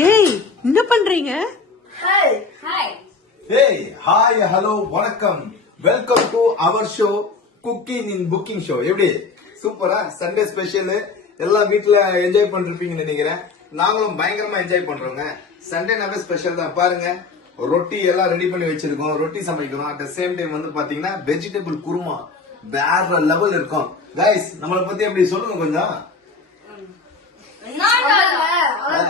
ஏய் என்ன பண்றீங்க? ஹாய் Hey, hi, hello, வணக்கம். Welcome to our show cooking in booking show. எப்படி சூப்பரா சண்டே ஸ்பெஷல் எல்லாம் வீட்ல என்ஜாய் பண்ணிருப்பீங்கன்னு நினைக்கிறேன். நாங்களும் பயங்கரமா என்ஜாய் பண்றோங்க. சண்டேனாவே ஸ்பெஷல் தான். பாருங்க, ரொட்டி எல்லாம் ரெடி பண்ணி வச்சிருக்கோம். ரொட்டி சமைக்கிறோம். அட் த சேம் டைம் வந்து பாத்தீங்கன்னா வெஜிடபிள் குருமா வேற லெவல் இருக்கும். கைஸ், நம்மளை பத்தி எப்படி சொல்லுங்க கொஞ்சம்.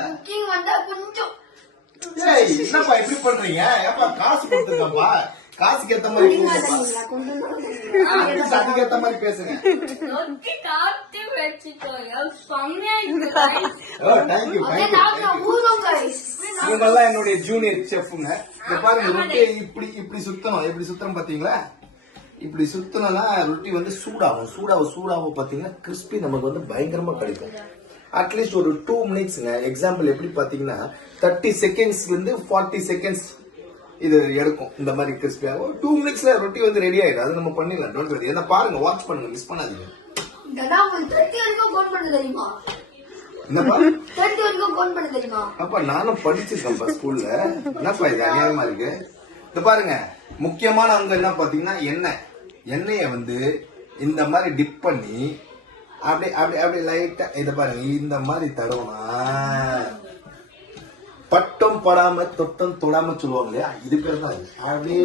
குக்கிங் வந்தா கொஞ்சம் என்னப்பா இப்படி பண்றீங்க? ஏப்பா காசு கொடுத்துருக்கப்பா, காசுக்கு ஏத்த மாதிரி அதுக்கு ஏத்த மாதிரி பேசுங்க. இவங்கெல்லாம் என்னுடைய ஜூனியர் செஃப்ங்க. இத பாருங்க, ரொட்டியை இப்படி இப்படி சுத்தணும். எப்படி சுத்தணும் பாத்தீங்களா? இப்படி சுத்தணும்னா ரொட்டி வந்து சூடாகும் பாத்தீங்கன்னா கிறிஸ்பி நமக்கு வந்து பயங்கரமா கிடைக்கும். அட்லீஸ்ட் ஒரு 2 மினிட்ஸ்ங்க. எக்ஸாம்பிள் எப்படி பாத்தீங்கன்னா 30 செகண்ட்ஸ்ல இருந்து 40 செகண்ட்ஸ் இது எடுக்கும். இந்த மாதிரி கிறிஸ்பியா 2 மினிட்ஸ்ல ரொட்டி வந்து ரெடி ஆயிடும். அது நம்ம பண்ணிடலாம். Don't worry. என்ன பாருங்க, வாட்ச் பண்ணுங்க, மிஸ் பண்ணாதீங்க. என்னப்பா அப்பா, நானும் படிச்சிருக்கேன்ப்பா ஸ்கூல்ல. என்னப்பா இது அநியாயமா இருக்கு? இந்த பாருங்க, முக்கியமான அங்க என்ன பாத்தீங்கன்னா எண்ணெய வந்து இந்த மாதிரி டிப் பண்ணி அப்படியே லைட்டா இத பாருங்க, இந்த மாதிரி தடவனா பட்டம் படாம தொட்டம் தொடாம சொல்லுவாங்க இல்லையா, இது பேர் தான். அப்படியே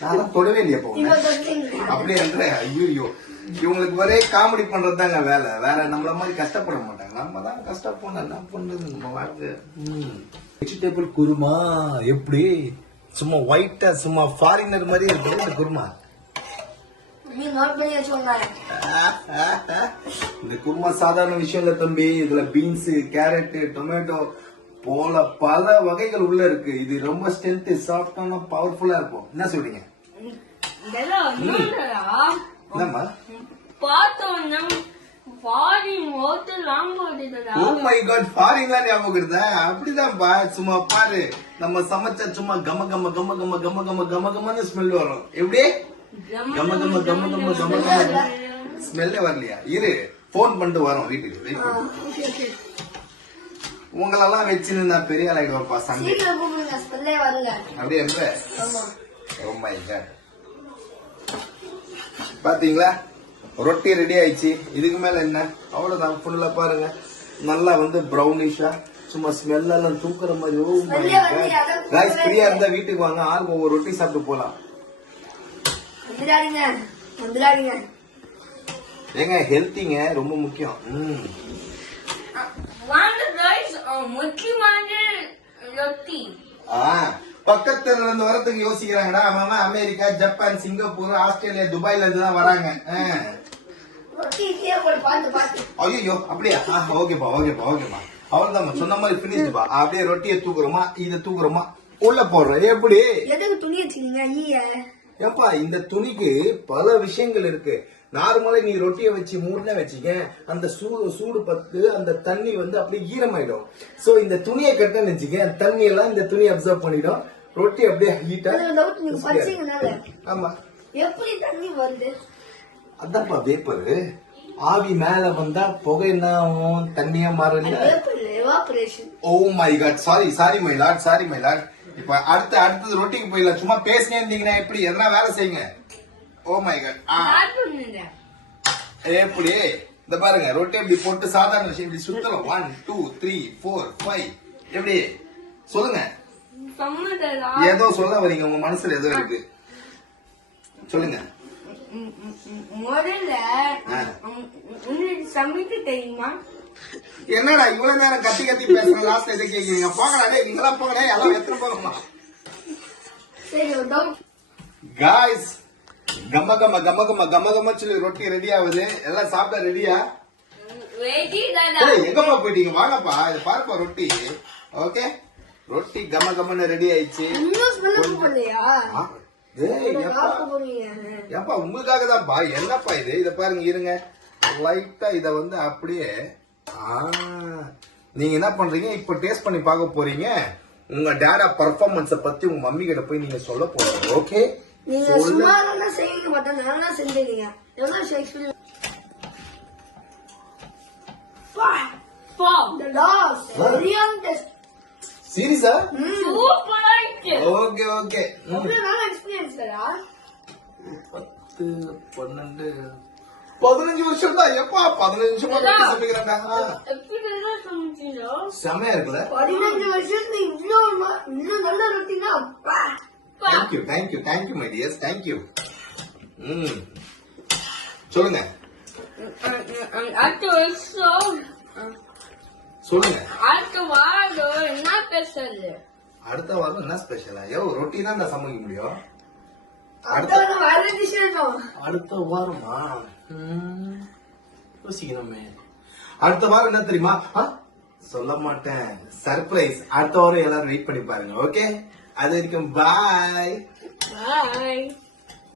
நான் தொடவே இல்லையா போங்க அப்படியே ஐயோ, இவங்களுக்கு ஒரே காமெடி பண்றதுதாங்க வேலை. வேற நம்மள மாதிரி கஷ்டப்பட மாட்டாங்க. நம்ம தான் கஷ்டப்படணும். என்ன பண்றது நம்ம வாழ்க்கை. வெஜிடபிள் குருமா எப்படி சும்மா ஒயிட்டா சும்மா ஃபாரினர் மாதிரி இருக்கு இந்த குருமா. இந்த குருமா சாதாரண விஷயம் இல்ல தம்பி. இதுல பீன்ஸ், கேரட், டொமேட்டோ போல பல வகைகள் உள்ள இருக்கு. இது ரொம்ப ஸ்ட்ரென்த், சாஃப்டான, பவர்ஃபுல்லா இருக்கும். என்ன சொல்றீங்க? என்னம்மா? Oh my God, ஃபாரின்லாம் ஞாபகம் இருக்குதா? அப்படிதான்ப்பா. சும்மா பாரு, நம்ம சமைச்சா சும்மா கம கம கம கம கம கம கம கமன்னு ஸ்மெல் வரும். எப்படி கம கம கம கம கம கம ஸ்மெல்லே வரலையா? இரு, போன் பண்ணிட்டு வரோம் வீட்டுக்கு. வெயிட் பண்ணு. உங்களெல்லாம் வச்சுன்னு நான் பெரிய ஆள் ஆயிடுவேன்ப்பா சண்டே. அப்படியே இருந்த. Oh my God. பாத்தீங்களா, ரொட்டி ரெடி ஆயிடுச்சு. இதுக்கு மேல என்ன, அவ்வளவுதான். ஃபுல்லா பாருங்க, நல்லா வந்து ப்ரௌனிஷா சும்மா ஸ்மெல் எல்லாம் தூக்குற மாதிரி. ஓ மை காட். गाइस, ஃப்ரீயா இருந்தா வீட்டுக்கு வாங்க, ஆளுக்கு ஒவ்வொரு ரொட்டி சாப்பிட்டு போலாம். ஏங்க, ஹெல்த்திங்க ரொம்ப முக்கியம். பக்கத்துல இருந்து வரதுக்கு யோசிக்கிறாங்கடா. அவன் அமெரிக்கா, ஜப்பான், சிங்கப்பூர், ஆஸ்திரேலியா, துபாய்ல இருந்து தான் வராங்க. ஐயோ, அப்படியா? ஓகேப்பா. அவ்வளவுதான், சொன்ன மாதிரி பினிஷ்பா. அப்படியே ரொட்டியை தூக்குறோமா, இதை தூக்குறோமா, உள்ள போடுறோம். எப்படி துணி வச்சுக்கீங்க? ஏப்பா, இந்த துணிக்கு பல விஷயங்கள் இருக்கு. நார்மலா நீ ரொட்டியை வச்சு மூணு வச்சுக்க, அந்த சூடு பத்து அந்த தண்ணி வந்து அப்படியே ஈரமாயிடும். சோ இந்த துணியை கட்டன்னு வச்சுக்க, தண்ணி எல்லாம் இந்த துணியை அப்சர்வ் பண்ணிடும். ரொட்டி அப்படியே ஹீட்டா. ஆமா, எப்படி தண்ணி வருது? அதான்ப்பா வேப்பரு. ஆவி மேல வந்தா புகை என்ன ஆகும்? தண்ணியா மாறல. Oh my God, sorry my lord. இப்ப அடுத்தது ரொட்டிக்கு போயிடலாம். சும்மா பேசினே இருந்தீங்கன்னா எப்படி? எதனா வேலை செய்யுங்க. Oh my God. எப்படி இந்த பாருங்க, ரொட்டி எப்படி போட்டு சாதாரண விஷயம் இப்படி சுத்தலாம். 1 2 3 4 5 எப்படி சொல்லுங்க. ஏதோ சொல்ல வரீங்க, உங்க மனசுல ஏதோ இருக்கு, சொல்லுங்க. முதல்ல சமைக்க தெரியுமா? என்னடா இவ்வளவு நேரம் கத்தி பேசுற, லாஸ்ட் எதை கேக்குறீங்க? போங்கடா, நீங்களா போங்கடா, எல்லாம் எத்தனை போகணுமா? காய்ஸ், கம சொல்லி ரொட்டி ரெடி ஆகுது. எல்லாம் சாப்பிட ரெடியா? எங்கப்பா போயிட்டீங்க? வாங்கப்பா, இது பாருப்பா ரொட்டி. ஓகே, ரொட்டி கமன்னு ரெடி ஆயிடுச்சு. ஏப்பா உங்களுக்காக தான்ப்பா. என்னப்பா இது? இத பாருங்க, இருங்க லைட்டா இத வந்து அப்படியே நீங்க என்ன பண்றீங்க, இப்ப டேஸ்ட் பண்ணி பார்க்க போறீங்க. உங்க டேடா பர்ஃபார்மன்ஸ பத்தி உங்க மம்மி கிட்ட போய் நீங்க சொல்ல போறீங்க. ஓகே, நீங்க சும்மா செய்ய மாட்டேன், நல்லா செஞ்சீங்க. எவ்வளவு ஷேக்ஸ்பியர் The loss. சீரியஸா? சூப்பரா இருக்கு. Okay okay. அவ்வளவு நல்ல எக்ஸ்பீரியன்ஸ் சாரா 10, 12, 15 வருஷம் தான். எப்பா 15 வருஷமா ரொட்டி சமைக்கிறாங்க. எப்படி எல்லாம் சமைச்சீங்க? செமையா இருக்குல்ல? 15 வருஷத்துக்கு இவ்வளவு நல்ல ரொட்டினா அப்பா. Thank you my tears, thank you. சொல்லுங்க அடுத்த வருஷம் சொல்லுங்க. அடுத்த வாரம் என்ன ஸ்பெஷல்? அடுத்த வாரம் என்ன ஸ்பெஷலா? ரொட்டி தான் நான் சமைக்க முடியும். அடுத்த வேற டிஷ் இருக்கும். அடுத்த வாரமா? யோசிக்கணுமே. அடுத்த வாரம் என்ன தெரியுமா? சொல்ல மாட்டேன், சர்ப்ரைஸ். அடுத்த வாரம் எல்லாரும் வெயிட் பண்ணி பாருங்க. ஓகே, அது வரைக்கும் பாய். பாய்.